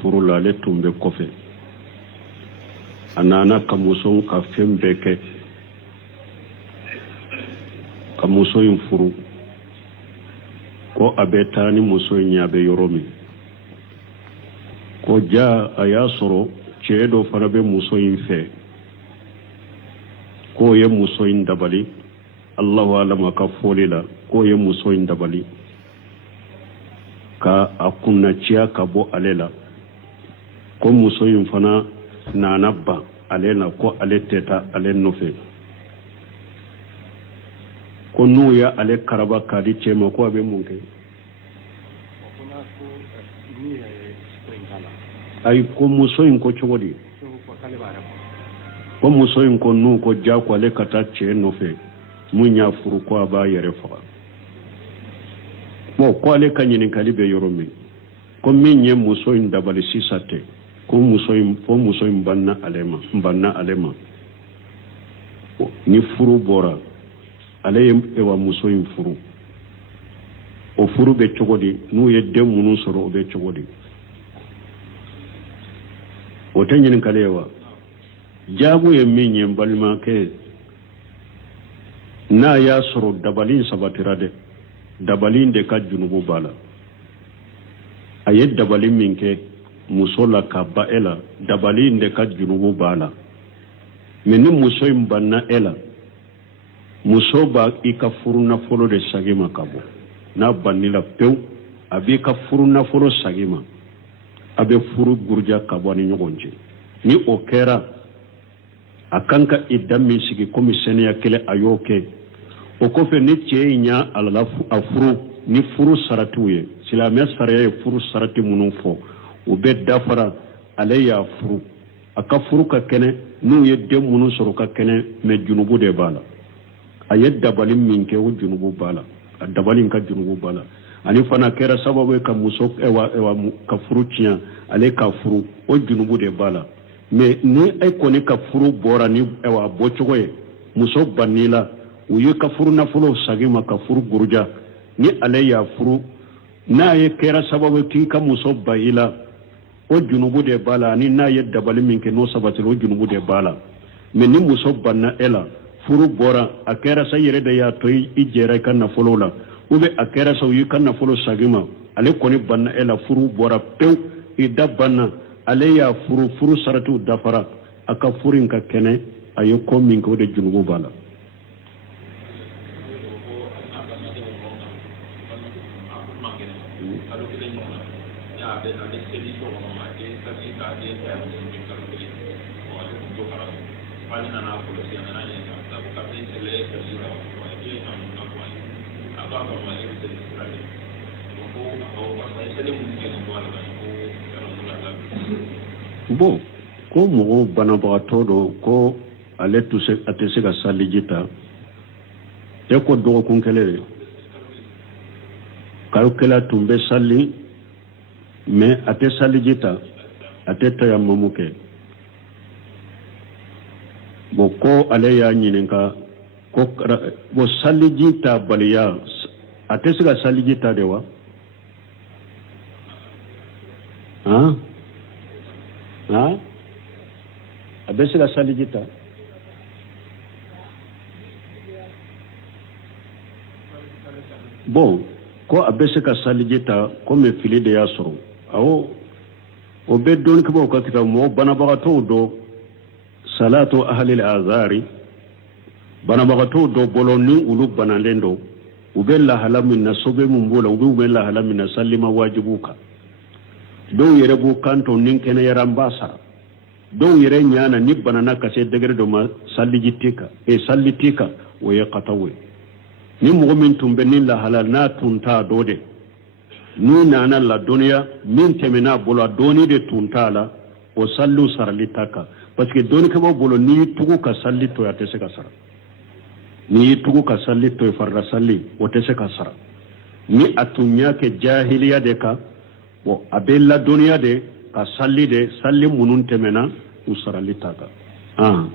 furu la ale tun bɛ kɔfɛ a nana ka muso ka fɛn bɛɛ kɛ ka muso in furu ko a bɛ taa ni muso in ye a bɛ yɔrɔ min ko ja a y'a sɔrɔ cɛ dɔ fana bɛ muso in fɛ k'o ye muso in dabali Allahu alama ka fɔli la k'o ye muso in dabali ka a kunnaciya ka bɔ ale la ko muso in fana nana ban ale la ko ale tɛ taa ale nɔfɛ ko n'u ye ale karaba k'a di cɛ ma ko a bɛ mun kɛ ayi ko muso in ko cogo di ko muso in ko n'u ko ja ko ale ka taa cɛ nɔfɛ mun y'a furu ko a b'a yɛrɛ faga bon ko ale ka ɲininkali bɛ yɔrɔ min ko min ye muso in dabali sisan tɛ ko muso in banna ale ma ni furu bɔra ale ye wa muso in furu o furu bɛ cogo di n'u ye den minnu sɔrɔ o bɛ cogo di o tɛ ɲininkali ye wa jaabu ye min ye n balimakɛ n'a y'a sɔrɔ dabali in sabatira dɛ dabali in de ka junubu b'a la a ye dabali min kɛ muso la ka ba e la dabali in de ka junubu b'a la mais ni muso in banna e la muso b'a i ka furu nafolo de sagi ma ka bɔ n'a bannila pewu a b'i ka furu nafolo sagi ma a bɛ furu gurja ka bɔ ni ɲɔgɔn cɛ ni o kɛra a kan ka idda min sigi komi sɛnɛya kelen a y'o kɛ o kɔfɛ ni cɛ in y'a a furu ni furu saratiw ye silamɛ sariya ye furu sarati minnu fɔ o bɛ dafara ale y'a furu a ka furu ka kɛnɛ n'u ye den minnu sɔrɔ ka kɛnɛ mais junubu de b'a la a ye dabali min kɛ o junubu b'a la a dabali in ka junubu b'a la ani fana kɛra sababu ye ka muso ka furu tiɲɛ ale ka furu o junubu de b'a la mais ni e kɔni ka furu bɔra ni bɔcogo ye muso bannila u ye ka furu nafolo sagi ma ka furu guruja ni ale y'a furu n'a ye kɛra sababu k'i ka muso ba i la o junubu de b'a la ani n'a ye dabali min kɛ n'o sabatira o junubu de b'a la mais ni muso banna e la furu bɔra a kɛra sa yɛrɛ de y'a to i jɛra i ka nafolo la ou bien a kɛra sa u y'i ka nafolo sagi ma ale kɔni banna e la furu bɔra pewu i da banna ale y'a furu saratiw dafara a ka furu in ka kɛnɛ a ye ko min kɛ o de junubu b'a la bon ko mɔgɔw banabagatɔ dɔ ko ale a tɛ se ka saliji ta e ko dɔgɔkun kelen kalo kelen tun bɛ sali mais a tɛ saliji ta a tɛ tayamamu kɛ bon ko ale y'a ɲininka ko bon saliji ta baliya a tɛ se ka saliji ta de wa a bɛ se ka saliji ta bon ko a bɛ se ka saliji ta komi fili de y'a sɔrɔ awɔ o bɛ dɔnnikɛbaw ka kitabu mɔgɔ banabagatɔw dɔ salatu ahlil azari banabagatɔw dɔ bɔlɔ ni olu banalen dɔ u bɛ lahala min na sobe min b'o la u bɛ lahala min na salima wajibu kan dɔw yɛrɛ b'u kanto ni kɛnɛyara n b'a sara dɔw yɛrɛ ɲana ni banana ka se degere dɔ ma saliji tɛ kan sali tɛ kan o ye kataw ye ni mɔgɔ min tun bɛ ni lahala n'a tun t'a dɔ de n'u nana ladɔnniya min tɛmɛn'a bolo a dɔɔni de tun t'a la o saliw sarali ta kan parce que dɔnnikɛbaw bolo n'i y'i tugu ka sali to a tɛ se ka sara n'i y'i tugu ka sali to farila sali o tɛ se ka sara ni a tun y'a kɛ jahiliya de kan bon a bɛ ladɔnniya de ka sali minnu tɛmɛna u sarali ta kan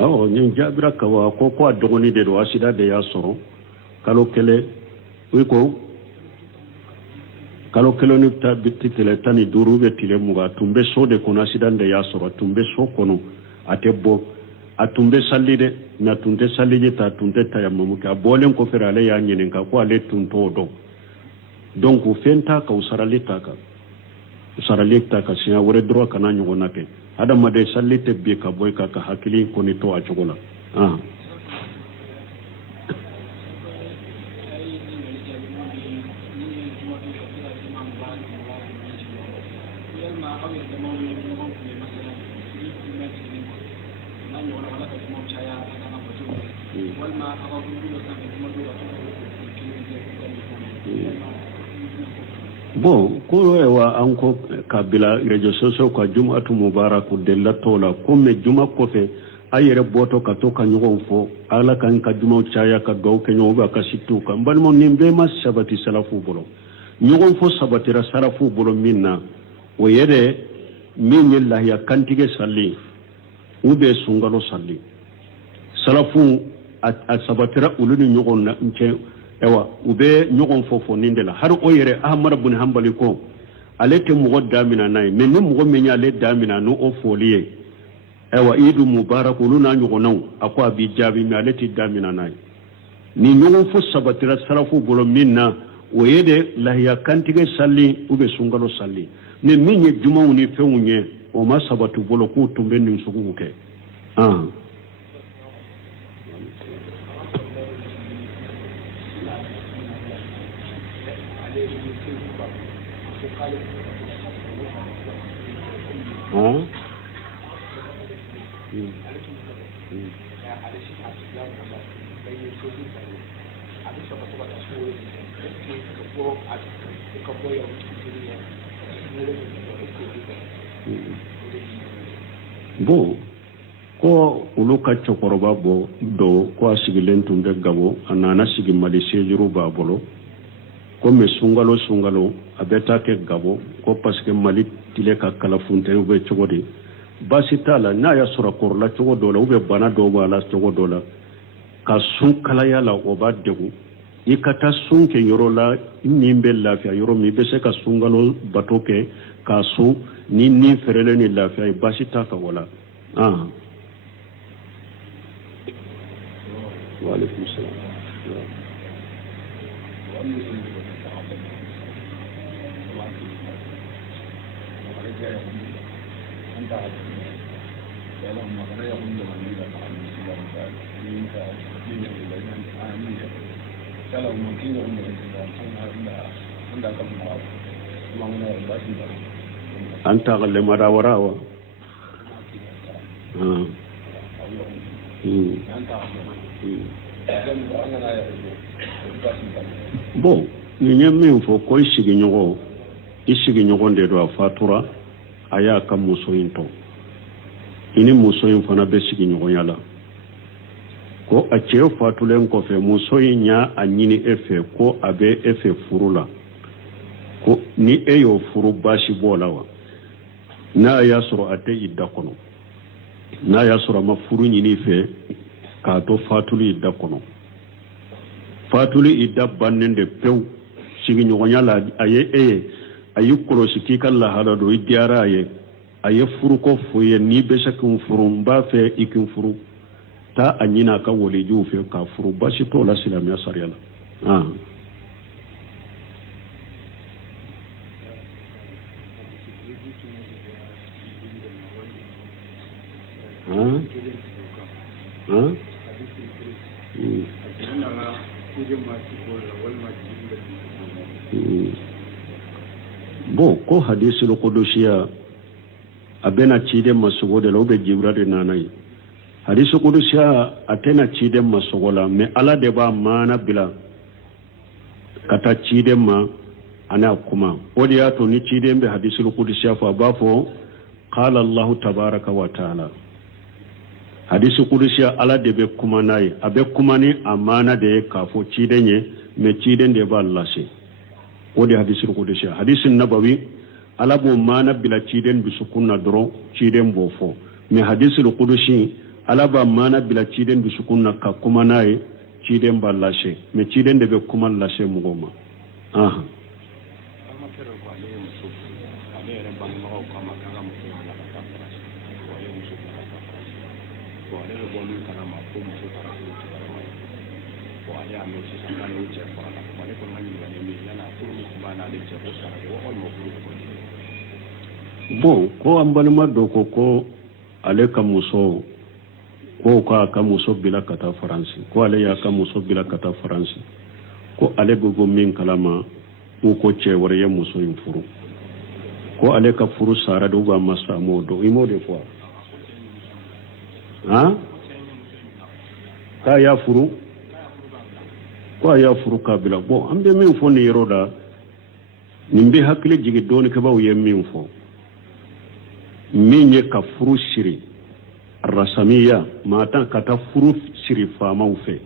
awo ñin jabira kawa ko a dogoni de do asida de ya soro kalo kele wi ko kalo kelo ni ta bitti tele tani duru be tile muga tumbe so de kono asida de ya soro tumbe so kono atebbo atumbe salli de na tunte salli je ta tunte ta yammu ka bolen ko ferale ya nyinen ka ko ale tunto do donc fenta ka usaralita ka siya wore droit kana nyugona ke adama de salli te bi ka boy ka hakili ko ni to a jogola bon ko wa anko kabila radio social ko jumatu mubaraku de la tola comme juma ko fe ayere boto ka to ka nyugo fo ala kan ka juma chaya ka do ke nyoba ka situ ka mbal mo nimbe ma sabati salafu bolo nyugo fo sabatira salafu bolo minna o yede min yillahi ya kantige salli ube sungalo salli salafu a sabatira uluni nyugo na nche ewa ube nyugo fo nindela har o yere ahmad ibn hanbali ko alete mugo damina nay men mugo menya le damina no o foliye ewa idu mubaraku luna nyugo naw akwa bi jabi mi alete damina nay ni nyugo fo sabatira salafu bolo minna o yede lahiya kantige salli ube sungalo salli ne minye juma ni feunye o ma sabatu bolo ko tumbe ni sugu ke bo ko uluka chokoroba bo do ko asigilen tunde gabo anana sigi mali sejuru ba bolo ko me sungalo abeta ke gabo ko paske mali tile ka kala funte ube chogodi basitala na ya sura korla chogodola ube bana do bala chogodola ka sun kala yala oba degu ikata sun ke yorola nimbe lafia yoro mi bese ka sungalo batoke ka su ni ferele ni lafia basita ka wala wa alaikum salam anta galle mara warawa bon ni nyemme fo ko isigi nyogo de do fatura aya ka muso into ini muso yin fana be sigi nyogo yala ko a ceo fatulen ko fe muso yin nya anyini efe ko abe efe furula ko ni eyo furu bashi bolawa na ya soro ate idda kono na ya soro ma furu nyini fe ka to fatuli idda kono fatuli idda bannende pew sigi nyogo yala ayi korosi kikalla halado idiara aye furu ko foye ni besakum furu mba fe ikin furu ta anyina ka woli ju fe ka furu bashi to la silamiya sariyala bo ko hadisi lo kodoshiya abena chide masogo de lobe jibrade nanai hadisi kodoshiya atena chide masogola me ala de ba mana bila kata chide ma ana kuma odiya to ni chide mbe hadisi lo kodoshiya fa bafo qala allah tabaraka wa taala hadisi kudusiya ala de be kuma n'a ye a bɛ kuma ni amana de ye k'a fɔ ciden ye mais ciden de b'a lase o de hadisi kudusiya hadisi nabawi ala b'o maana bila ciden dusukun na dɔrɔn ciden b'o fɔ mais hadisi kudusi ala b'a maana bila ciden dusukun na ka kuma n'a ye ciden b'a lase mais ciden de bɛ kuma lase mɔgɔw ma bon ko an balima dɔ ko ale ka muso ko ka muso bila ka taa faransi ko ale y'a ka muso bila ka taa faransi ko ale bɛ bɔ min kalama ko cɛ wɛrɛ ye muso in furu ko ale ka furu sara de b'a ma sa m'o dɔn i m'o de fɔ k'a y'a furu ko a y'a furu k'a bila bon an bɛ min fɔ nin yɔrɔ la nin bɛ hakili jigin dɔɔnin kɛbaaw ye min fɔ min ye ka furu siri rasamiya maa tan ka taa furu siri faamaw fɛ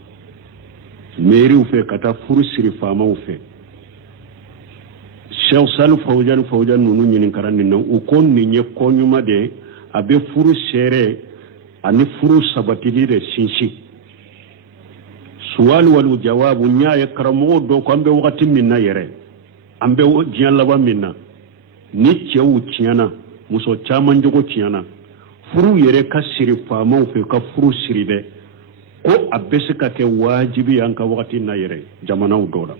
mairie fɛ ka taa furu siri faamaw fɛ Sheikh Salih Fawzan ninnu ɲininkara nin na u ko nin ye ko ɲuman de ye a bɛ furu seere ani furu sabatili de sinsin suwali wal jawabu n y'a ye karamɔgɔ dɔ ko an bɛ wagati min na yɛrɛ an bɛ diɲɛ laban min na ni cɛw tiɲɛna muso caman jogo tiɲɛna furu yɛrɛ ka siri faamaw fɛ ka furu siri dɛ ko a bɛ se ka kɛ wajibi an ka wagati na yɛrɛ jamanaw dɔw la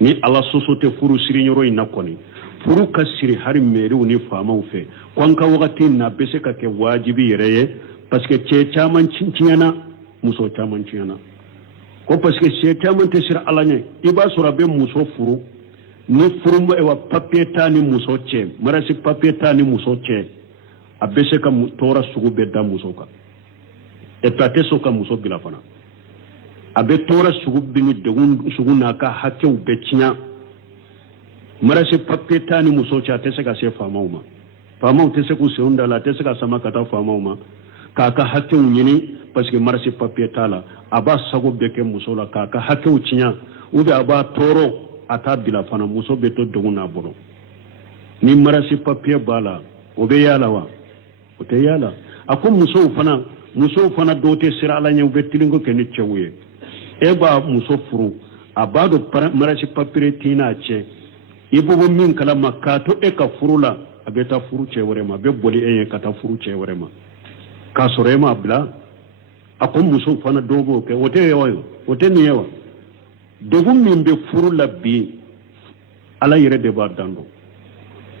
ni ala soso tɛ furu siri yɔrɔ in na kɔni furu ka siri hari mɛriw ni faamaw fɛ ko an ka wagati na bɛ se ka kɛ wajibi yɛrɛ ye parce que cɛ caman tiɲɛna muso caman tiɲɛna ko parce que cɛ caman tɛ sira ala ɲɛ i b'a sɔrɔ a bɛ muso furu ni furu wa papier t'a ni muso cɛ marasi papier t'a ni muso cɛ a bɛ se ka tɔɔrɔ sugu bɛɛ da muso kan et puis a tɛ sɔn ka muso bila fana a bɛ tɔɔrɔ sugu bɛɛ ni degun sugu n'a ka hakɛw bɛɛ tiɲɛ marasi papier t'a ni muso cɛ a tɛ se ka se faamaw ma faamaw tɛ se k'u senw da la a tɛ se ka sama ka taa faamaw ma k'a ka hakɛw ɲini parce que marasi papier t'a la a b'a sago bɛɛ kɛ muso la k'a ka hakɛw tiɲɛ ou bien a b'a tɔɔrɔ a t'a bila fana muso bɛ to degun n'a bolo ni marasi papier b'a la o bɛ yaala wa o tɛ yaala a ko musow fana dɔw tɛ sira ala ɲɛ u bɛ tilinko kɛ ni cɛw ye e b'a muso furu a b'a dɔn marasi papier t'i n'a cɛ i bɛ bɔ min kalama k'a to e ka furu la a bɛ taa furu cɛ wɛrɛ ma a bɛ boli e ye ka taa furu cɛ wɛrɛ ma k'a sɔrɔ e m'a bila a ko musow fana dɔw b'o kɛ o tɛ ye wa o tɛ nin ye wa degun min bɛ furu la bi ala yɛrɛ de b'a dan dɔn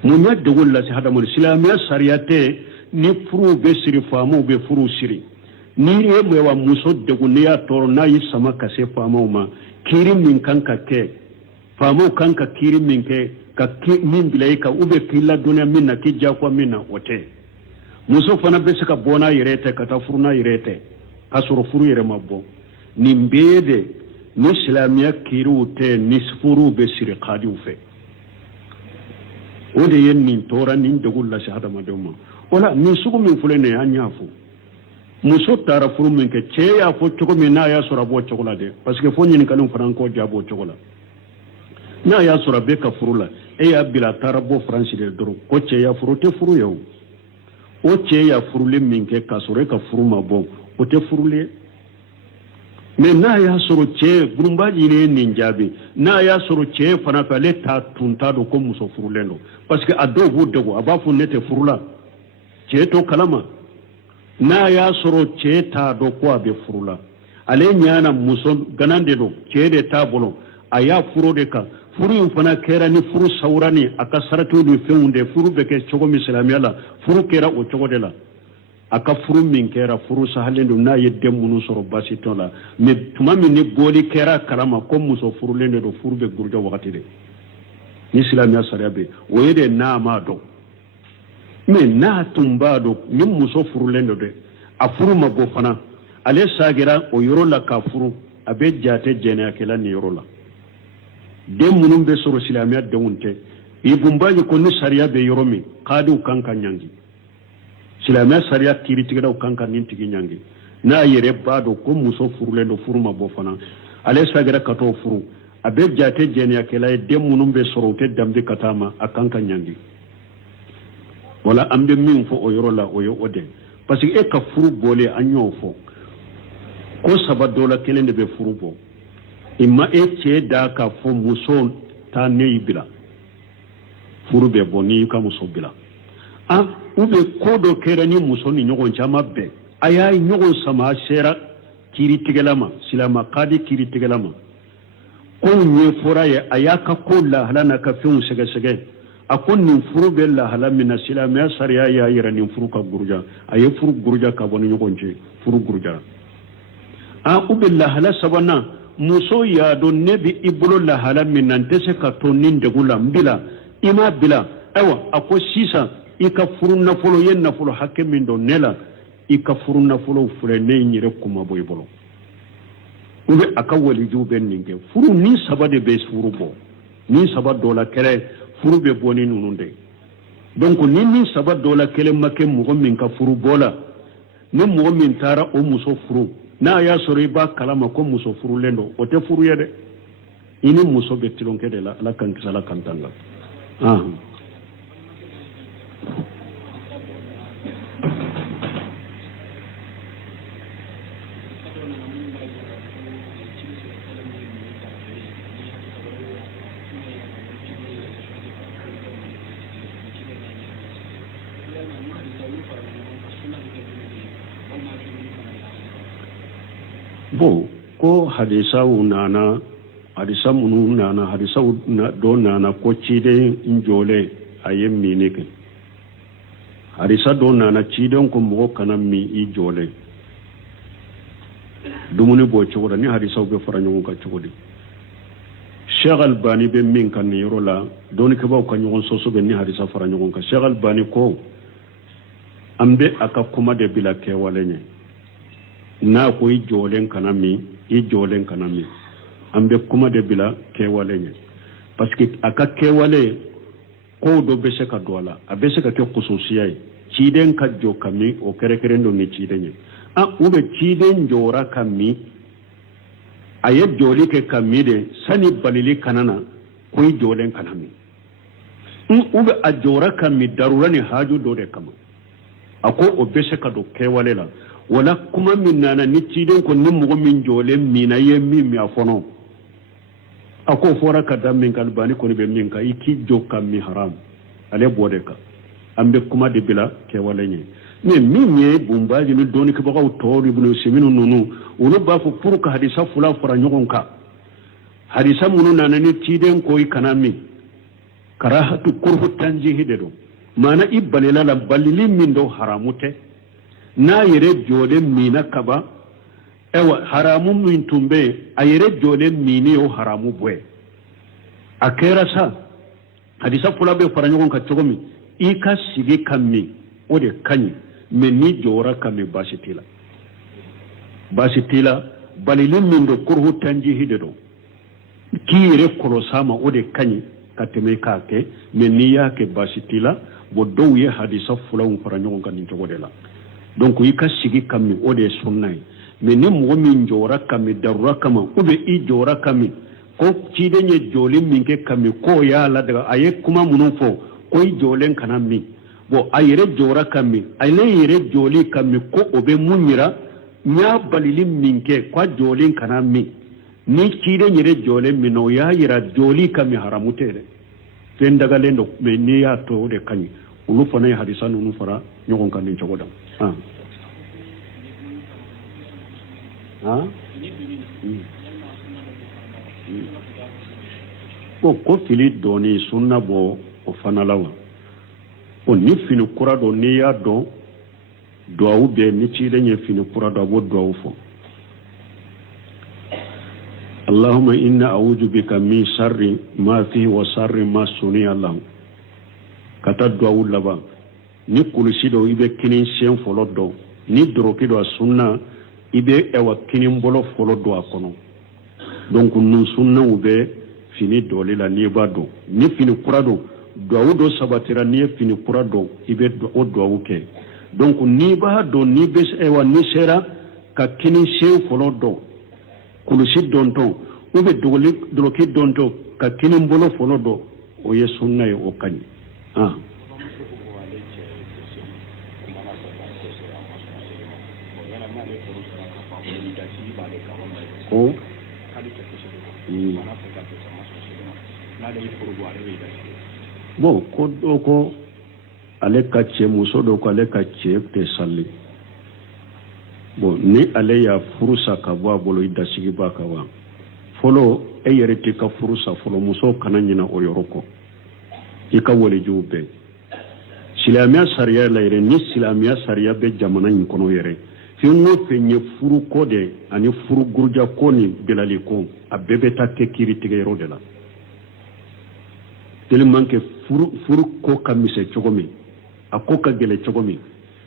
mun ye degun lase hadamaden silamɛya sariya tɛ ni furuw bɛ siri faamaw bɛ furuw siri ni e mɔ wa muso degun n'i y'a tɔɔrɔ n'a y'i sama ka se faamaw ma kiiri min kan ka kɛ faamaw kan ka kiiri min kɛ ka min bila i kan ou bien k'i ladɔnniya min na k'i diyagoya min na o tɛ muso fana bɛ se ka bɔ n'a yɛrɛ tɛ ka taa furu n'a yɛrɛ tɛ k'a sɔrɔ furu yɛrɛ ma bɔ nin bɛɛ de ni silamɛya kiiriw tɛ ni furuw bɛ siri kadiw fɛ o de ye nin tɔɔrɔ nin degun lase hadamadenw ma o la nin sugu min filɛ nin ye an y'a fɔ muso taara furu min kɛ cɛ y'a fɔ cogo min n'a y'a sɔrɔ a b'o cogo la dɛ parce que fo ɲininkaliw fana k'o jaa b'o cogo la n'a y'a sɔrɔ a bɛ ka furu la e y'a bila a taara bɔ faransi de dɔrɔn ko cɛ y'a furu o tɛ furu ye o cɛ y'a furulen min kɛ k'a sɔrɔ e ka furu ma bɔ o tɛ furulen ye mais n'a y'a sɔrɔ cɛ burunbaji ye nin jaabi n'a y'a sɔrɔ cɛ fana fɛ ale tun t'a dɔn ko muso furulen don parce que a dɔw b'u degun a b'a fɔ ne tɛ furu la cɛ t'o kalama n'a y'a sɔrɔ cɛ t'a dɔn ko a bɛ furu la ale ɲana muso ganan de don cɛ de t'a bolo a y'a furu de kan furu in fana kɛra ni furu sawurani a ka saratiw ni fɛnw de furu bɛ kɛ cogo min silamɛya la furu kɛra o cogo de la a ka furu min kɛra furu sahalen don n'a ye den minnu sɔrɔ baasi t'o la mais tuma min ni bɔli kɛra kalama ko muso furulen de don furu bɛ gurujɛ wagati de ni silamɛya sariya bɛ o ye de n'a m'a dɔn mais n'a tun b'a dɔn ni muso furulen don dɛ a furu ma bɔ fana ale sagira o yɔrɔ la ka furu a bɛ jate jɛnɛyakɛla nin yɔrɔ la den minnu bɛ sɔrɔ silamɛya denw tɛ ibun baji ko ni sariya bɛ yɔrɔ min kadiw kan ka ɲangi silamɛ sariya kiiritigɛlaw kan ka nin tigi ɲangi n'a yɛrɛ b'a dɔn ko muso furulen don furu ma bɔ fana ale sagɛra ka t'o furu a bɛ jate jɛnɛyakɛla ye den minnu bɛ sɔrɔ u tɛ danbe ka taa ma a kan ka ɲangi wala an bɛ min fɔ o yɔrɔ la o ye o de parce que e ka furu bɔlen an y'o fɔ ko saba dɔ la kelen de bɛ furu bɔ i ma e cɛ da k'a fɔ muso taa ne y'i bila furu bɛ bɔ n'i ka muso bila u bɛ ko dɔ kɛra ni muso ni ɲɔgɔn cɛ a ma bɛn a y'a ɲɔgɔn sama a sera kiiritigɛla ma silamɛ kadi kiiritigɛla ma ko ɲɛfɔra ye a y'a ka ko lahala n'a ka fɛnw sɛgɛsɛgɛ a ko nin furu bɛ lahala min na silamɛya sariya y'a yɛrɛ nin furu ka guruja a ye furu guruja ka bɔ ni ɲɔgɔn cɛ furu gurujara u bɛ lahala sabanan muso y'a dɔn ne bɛ i bolo lahala min na n tɛ se ka to nin degun la n bila i m'a bila ayiwa a ko sisan i ka furu nafolo ye nafolo hakɛ min dɔn ne la i ka furu nafolo filɛ ne ye n yɛrɛ kuma bɔ i bolo u bɛ a ka walijuw bɛ nin kɛ furu ni saba de bɛ furu bɔ ni saba dɔ la kɛra furu bɛ bɔ ni ninnu de donc ni min saba dɔ la kelen ma kɛ mɔgɔ min ka furu bɔ la ni mɔgɔ min taara o muso furu n'a y'a sɔrɔ i b'a kalama ko muso furulen don o tɛ furu ye dɛ i ni muso bɛ tilonkɛ de la ala kan kisi ala kan tanga bon ko hadisaw nana hadisa minnu nana hadisaw dɔ nana ko ciden jɔlen a ye mini kɛ hadisa dɔ nana ciden ko mɔgɔ kana min i jɔlen dumuni bɔ cogo la ni hadisaw bɛ fara ɲɔgɔn kan cogo di Sheikh Albani bɛ min kan nin yɔrɔ la dɔnnikɛbaw ka ɲɔgɔn sɔsɔ bɛ ni hadisa fara ɲɔgɔn kan Sheikh Albani ko an bɛ a ka kuma de bila kɛwale ɲɛ n'a ko i jɔlen kana min i jɔlen kana min an bɛ kuma de bila kɛwale ɲɛ parce que a ka kɛwale kow dɔ bɛ se ka don a la a bɛ se ka kɛ khususiya ye ciden ka jɔ ka min o kɛrɛkɛrɛn don ni ciden ye u bɛ ciden jɔra ka min a ye jɔli kɛ ka min de sani balili kana na ko i jɔlen kana min u bɛ a jɔra ka min darura ni haju dɔ de kama a ko o bɛ se ka don kɛwale la wala kuma min nana ni ciden ko ni mɔgɔ min jɔlen mina ye min mi a fɔnɔ a ko fɔra ka da min kan Albani kɔni bɛ min kan i k'i jɔ ka min haram ale bɔ de kan an bɛ kuma de bila kɛwale ɲɛ mais min ye bunbaji ni dɔnnikɛbagaw tɔw Ibn Usaymin ninnu olu b'a fɔ pour que hadisa fila fara ɲɔgɔn kan hadisa minnu nana ni ciden ko i kana min karahatu kurhu tanjihi de don maana i balila la balili min do haramu tɛ n'a yɛrɛ jɔlen mina kaba haramu min tun bɛ yen a yɛrɛ jɔlen mini o haramu bɔ a kɛra sa hadisa fila bɛ fara ɲɔgɔn kan cogo min i ka sigi ka min o de ka ɲi mais ni jɔra ka min baasi t'i la balili min do kurhu tanjihi de don k'i yɛrɛ kɔlɔs'a ma o de ka ɲi ka tɛmɛ k'a kɛ mais n'i y'a kɛ baasi t'i la bon dɔw ye hadisa filaw fara ɲɔgɔn kan nin cogo de la donc i ka sigi ka min o de ye sunna ye mais ni mɔgɔ min jɔra ka min darura kama ou bien i jɔra ka min ko ciden ye jɔli min kɛ ka min k'o y'a la daga a ye kuma minnu fɔ ko i jɔlen kana min bon a yɛrɛ jɔra ka min ale yɛrɛ jɔli ka min ko o bɛ mun yira n y'a balili min kɛ ko a jɔlen kana min ni ciden yɛrɛ jɔlen min na o y'a yira jɔli ka min haramu tɛ dɛ fɛn dagalen don mais n'i y'a to o de ka ɲi olu fana ye hadisa ninnu fara ɲɔgɔn kan nin cogo la ko fili dɔɔni sunna bɔ o fana la wa ni fini kura dɔ n'i y'a dɔn duwawu bɛ ni ciden ye fini kura dɔ a b'o duwawu fɔ Allahumma inna a'udhu bika min sharri ma fihi wa sharri ma suniya lahu ka taa duwawu laban ni kulusi dɔ i bɛ kini sen fɔlɔ dɔn ni doroki dɔ a sunna i bɛ kini bɔlɔ fɔlɔ dɔn a kɔnɔ donc nun sunnaw bɛ fini dɔli la n'i b'a dɔn ni fini kura dɔn duwawu dɔ sabatira n'i ye fini kura dɔn i bɛ o duwawu kɛ donc ni ba do ni bes ewa ni sera ka kini sew folo do kulusi donto ube doloki donto ka kini mbolo folo do o ye sunna ye o kani bon ko ale ka cɛ muso dɔ ko ale ka cɛ tɛ sali bon ni ale y'a furusa ka bɔ a bolo i dasigi b'a kan wa fɔlɔ e yɛrɛ t'i ka furusa fɔlɔ muso kana ɲina o yɔrɔ kɔ i ka walijuw bɛɛ silamɛya sariya la yɛrɛ ni silamɛya sariya bɛ jamana in kɔnɔ yɛrɛ fɛn o fɛn ye furu ko de ani furu guruja ko ni bilali ko a bɛɛ bɛ taa kɛ kiiritigɛyɔrɔ de la tellement que furu ko ka misɛ cogo min a ko ka gɛlɛ cogo min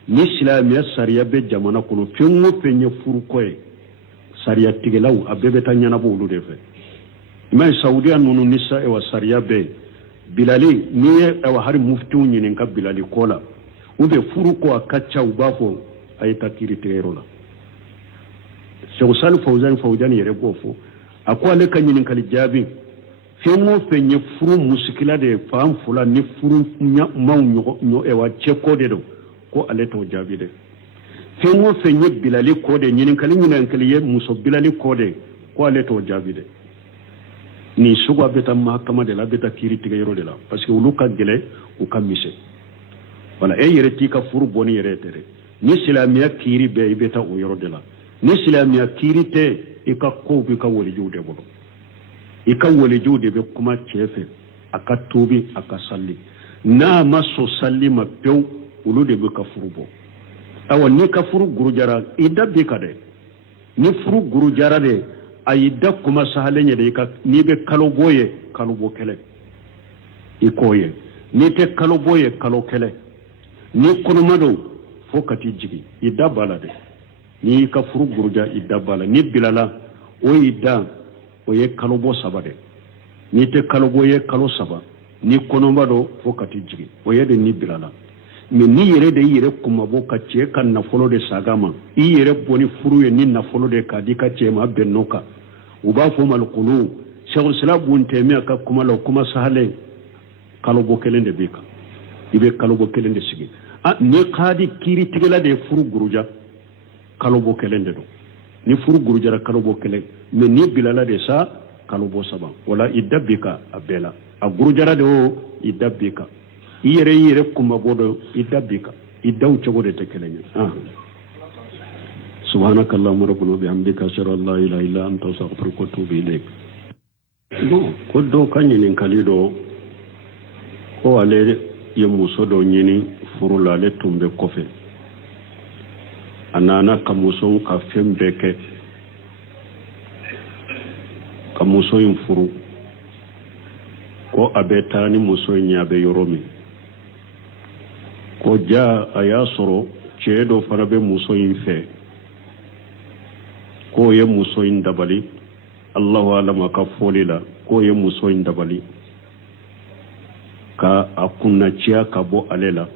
ni silamɛya sariya bɛ jamana kɔnɔ fɛn o fɛn ye furu ko ye sariya tigɛlaw a bɛɛ bɛ taa ɲɛnabɔ olu de fɛ i m'a ye saudiya ninnu ni sariya bɛ bilali n'i ye hari muftiw ɲininka bilali ko la ou bien furu ko a ka ca u b'a fɔ a ye taa kiiritigɛyɔrɔ la Sheikh Salih Fawzan yɛrɛ b'o fɔ a ko ale ka ɲininkali jaabi fɛn o fɛn ye furu musikila de ye fan fila ni furu maaw cɛ ko de don ko ale t'o jaabi dɛ fɛn o fɛn ye bilali ko de ɲininkali ye muso bilali ko de ko ale t'o jaabi dɛ nin sugu a bɛ taa mahakama de la a bɛ taa kiiritigɛyɔrɔ de la parce que olu ka gɛlɛ u ka misɛ voilà e yɛrɛ t'i ka furu bɔ ni yɛrɛ tɛ dɛ ni silamɛya kiiri bɛɛ i bɛ taa o yɔrɔ de la ni silamɛya kiiri tɛ i ka kow b'i ka walijuw de bolo i ka walijuw de bɛ kuma cɛ fɛ a ka tobi a ka sali n'a ma sɔn sali ma pewu olu de bɛ ka furu bɔ awa n'i ka furu gurujara i da bi ka dɛ ni furu gurujara de a y'i da kuma sahalen ye de n'i bɛ kalo bɔ ye kalo bɔ kɛlɛ i k'o ye n'i tɛ kalo bɔ ye kalo kɛlɛ n'i kɔnɔma don fo ka t'i jigin i da b'a la dɛ n'i y'i ka furu guruja i da b'a la ni bilala o y'i da o ye kalo bɔ 3 dɛ n'i tɛ kalo bɔ ye kalo 3 ni kɔnɔma don fo ka t'i jigin o ye de ni bilala mais ni yɛrɛ de i yɛrɛ kumabɔ ka cɛ ka nafolo de saga ma i yɛrɛ bɔ ni furu ye ni nafolo de k'a di ka cɛ ma bɛn n'o kan u b'a fɔ malikunu Sheikhul Islam Ibn Taymiyyah ka kuma la kuma sahalen kalo bɔ kelen de b'i kan i bɛ kalo bɔ kelen de sigi ni kaadi kiiritigɛla de ye furu guruja kalo bɔ kelen de don ni furu gurujara kalo bɔ kelen mais ni bilala de sa kalo bɔ 3 wala i da b'i kan a bɛɛ la a gurujara de o i da b'i kan i yɛrɛ kumabɔ dɔ i da b'i kan i daw cogo de tɛ kelen ye سبحانك اللهم ربنا وبحمدك أشهد أن لا إله إلا أنت أستغفرك وأتوب إليك bon ko dɔw ka ɲininkali dɔ ko ale ye muso dɔ ɲini furu la ale tun bɛ kɔfɛ a nana ka muso ka fɛn bɛɛ kɛ ka muso in furu ko a bɛ taa ni muso in ye a bɛ yɔrɔ min ko ja a y'a sɔrɔ cɛ dɔ fana bɛ muso in fɛ k'o ye muso in dabali Allahu alam a ka fɔli la k'o ye muso in dabali ka a kunnaciya ka bɔ ale la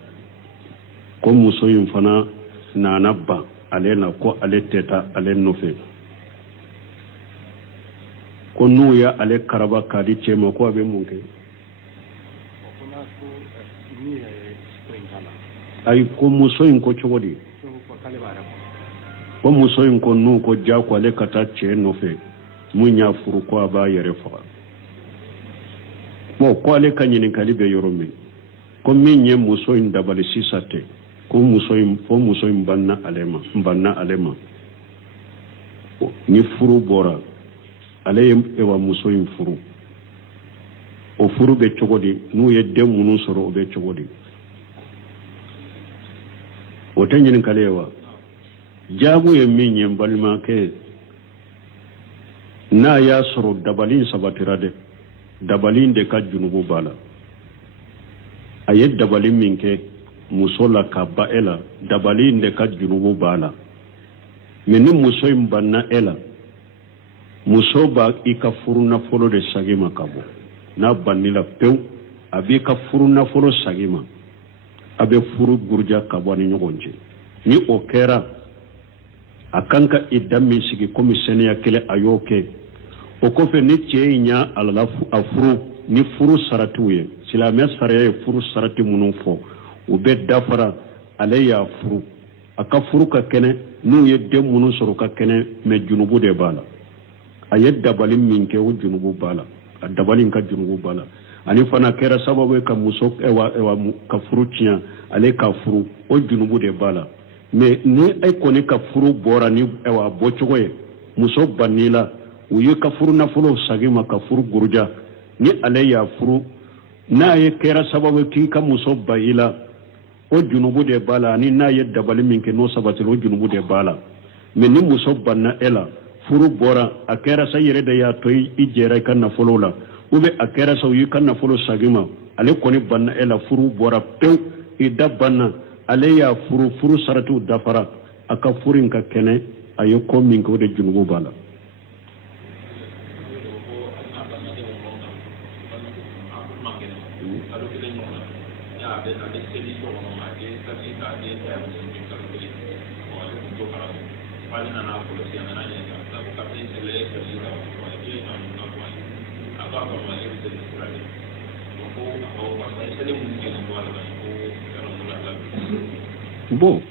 ko muso in fana nana ban ale la ko ale tɛ taa ale nɔfɛ ko n'u ye ale karaba k'a di cɛ ma ko a bɛ mun kɛ ayi ko muso in ko cogo di ko muso in ko n'u ko ja ko ale ka taa cɛ nɔfɛ mun y'a furu ko a b'a yɛrɛ faga bon ko ale ka ɲininkali bɛ yɔrɔ min ko min ye muso in dabali sisan tɛ ko muso in banna ale ma ni furu bɔra ale ye wa muso in furu o furu bɛ cogo di n'u ye den minnu sɔrɔ o bɛ cogo di o tɛ ɲininkali ye wa jaabu ye min ye n balimakɛ n'a y'a sɔrɔ dabali in sabatira dɛ dabali in de ka junubu b'a la a ye dabali min kɛ muso la ka ba e la dabali in de ka junubu b'a la mais ni muso in banna e la muso b'a i ka furu nafolo de sagi ma ka bɔ n'a bannila pewu a b'i ka furu nafolo sagi ma abe furu gurja ka bɔ ni ɲɔgɔn cɛ ni o kɛra a kan ka idda min sigi komi sɛnɛya kelen a y'o kɛ o kɔfɛ ni cɛ in y'a alala a furu ni furu saratiw ye silamɛ sariya ye furu sarati minnu fɔ u bɛ dafara ale y'a furu a ka furu ka kɛnɛ n'u ye den minnu sɔrɔ ka kɛnɛ mɛ junubu de b'a la a ye dabali min kɛ o junubu b'a la a dabali ka junubu b'a la ani fana kɛra sababu ye ka muso ka furu tiɲɛ ale ka furu o junubu de b'a la mais ni e kɔni ka furu bɔra ni bɔcogo ye muso banni la u ye ka furu nafolo sagi ma ka furu guruja ni ale y'a furu n'a ye kɛra sababu k'i ka muso ba i la o junubu de b'a la ani n'a ye dabali min kɛ n'o sabatira o junubu de b'a la mais ni muso banna e la furu bɔra a kɛra sa yɛrɛ de y'a to i jɛra i ka nafolo la ou bien a kɛra sa u y'i ka nafolo sagi ma ale kɔni banna e la furu bɔra pewu i da banna ale y'a furu saratiw dafara a ka furu in ka kɛnɛ a ye ko min kɛ o de junubu b'a la bon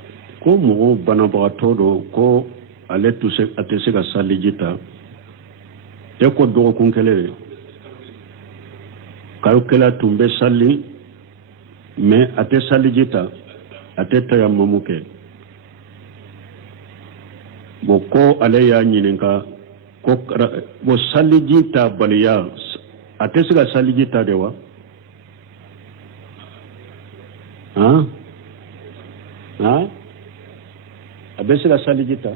ko mɔgɔw banabagatɔ do ko ale a tɛ se ka saliji ta e ko dɔgɔkun kelen kalo kelen tun bɛ sali mais a tɛ saliji ta a tɛ tayamamu kɛ bon ko ale y'a ɲininka ko bon saliji ta baliya a tɛ se ka saliji ta de wa a bɛ se ka saliji ta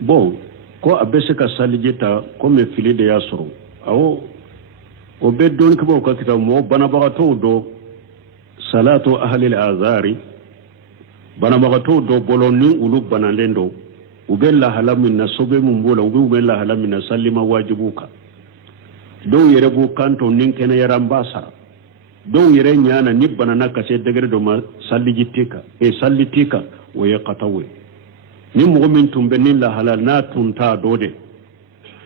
bon ko a bɛ se ka saliji ta komi fili de y'a sɔrɔ awɔ o bɛ dɔnnikɛbaw ka kitabu mɔgɔ banabagatɔw dɔ salatu ahlil azari banabagatɔw dɔ bɔlɔ ni olu banalen dɔ u bɛ lahala min na sobe min b'o la u bɛ lahala min na salima wajibu kan dɔw yɛrɛ b'u kan to ni kɛnɛyara n b'a sara dɔw yɛrɛ ɲana ni banana ka se degere dɔ ma saliji tɛ kan sali tɛ kan o ye kataw ye ni mɔgɔ min tun bɛ ni lahala n'a tun t'a dɔ de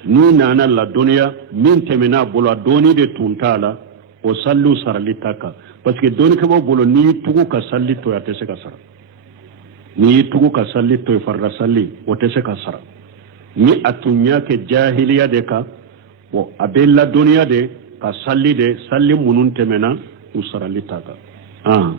n'u nana ladɔnniya min tɛmɛn'a bolo a dɔɔni de tun t'a la o saliw sarali ta kan parce que dɔnnikɛbaw bolo n'i y'i tugu ka sali to a tɛ se ka sara n'i y'i tugu ka sali to farida sali o tɛ se ka sara ni a tun y'a kɛ jahiliya de kan bon a bɛ ladɔnniya de ka sali minnu tɛmɛna u sarali ta kan